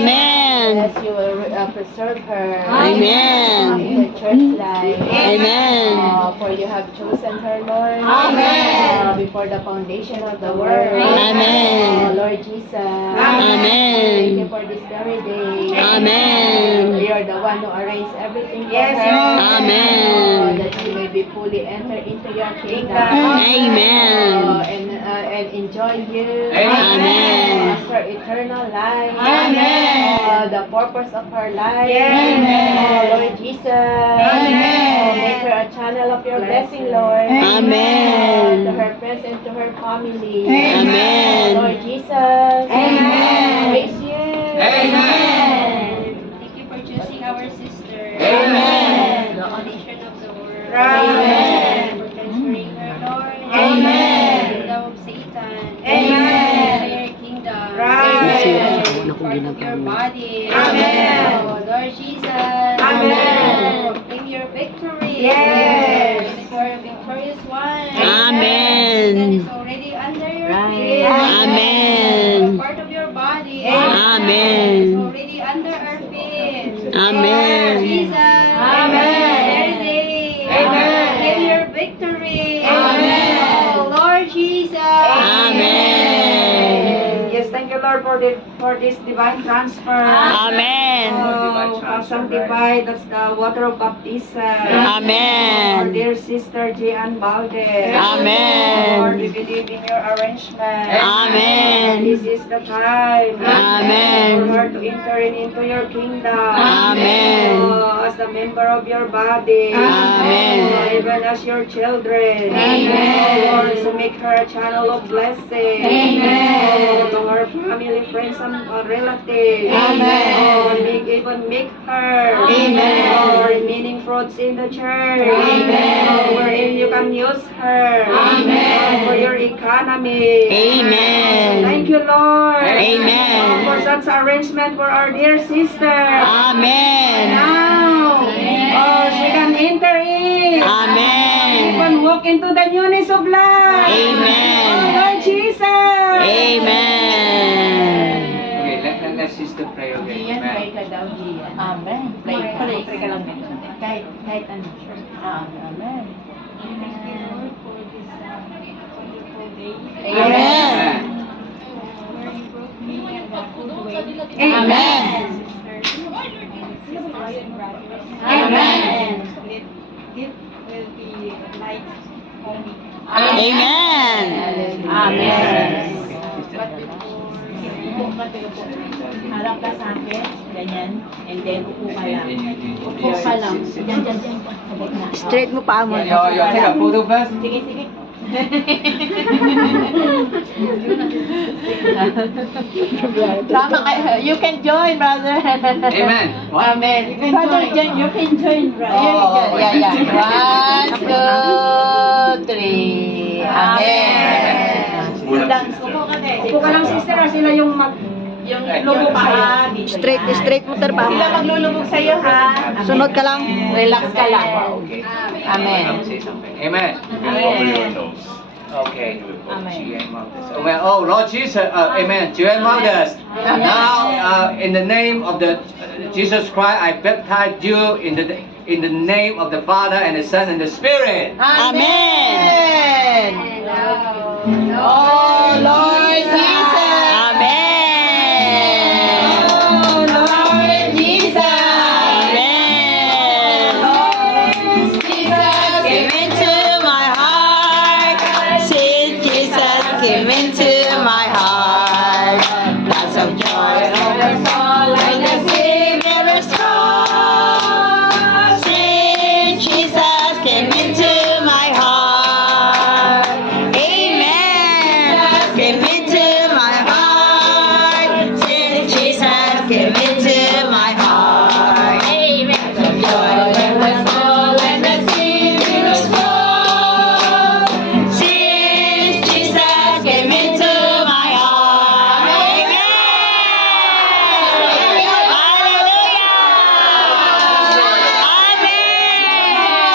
Amen. As you will preserve her. Amen. In the church life. Amen. For you have chosen her, Lord. Amen. Before the foundation of the world. Amen. Lord Jesus. Amen. Thank you for this very day. Amen. You are the one who arranged everything for Yes, her. Amen. That she may be fully entered into your kingdom. Amen. And enjoy you. Amen. As her eternal life. Amen. The purpose of her life. Amen. Lord Jesus. Amen. Make her a channel of your blessing, Lord. Amen. To her friends and to her family. Amen. Lord Jesus. Amen. Praise you. Amen. Thank you for choosing our sister. Amen. The foundation of the world. Amen. For transferring her, Lord. Amen. The kingdom of Satan. Amen. To your kingdom. Amen. Part of your body. Amen. Oh, Lord Jesus. Amen. Proclaim your victory. Yes. You are a victorious one. Amen. Satan is already under your feet. Amen. Part of your body. Amen. Is already under our feet. Amen. Jesus. Amen. Amen. Proclaim your victory. Amen. Oh, Lord Jesus. Amen. Yes, thank you, Lord, for this divine transfer. Amen. Sanctified, that's the water of baptism. Amen. Our dear sister Jean Valdez. Amen. Lord, we believe in your arrangement. Amen. This is the time. Amen. For her to enter into your kingdom. Amen. As a member of your body. Amen. Even as your children. Amen. Lord, so make her a channel of blessing. Amen. To her family, friends, and relatives. Amen. Even make her. Amen. Meaning fruits in the church. Amen. Wherein you can use her. Amen. For your economy. Amen. Thank you, Lord. Amen. For such arrangement for our dear sister. Amen. Now, she can enter in. Amen. Even walk into the newness of life. Amen. Oh, Lord Jesus. Amen. Okay, let sister pray, okay? Gian, pray Amen. ka daw, Gian. Amen. Pray ka. Pray ka lang dito. Kahit ano. Amen. Thank you, Lord, for this wonderful day. Amen. Where you broke me and the good way. Amen. Sisters and brothers. Amen. It will be light only. Amen. Amen. But before Upo ka, tayo po. Harap ka sa akin. Ganyan. And then, upo ka lang. Upo ka lang. Diyan. Sa gitna. Straight mo pa mo. You take a photo first? Sige. Tama kayo. You can join, brother. Amen. What? Amen. You can join. You can join, brother. Oh, Yeah. 1, 2, 3. Amen. Upo ka lang, sister. Sila yung Yung lubog ka. Straight mo tar pa. Sila maglulubog sa'yo, ha? Sunod ka lang. Relax ka lang. Okay. Amen. Say something. Amen. Amen. Okay. Amen. GN Mothers. Oh, Lord Jesus. Amen. GN Mothers. Now, in the name of the Jesus Christ, I baptize you in the name of the Father and the Son and the Spirit. Amen. Oh, Lord Jesus.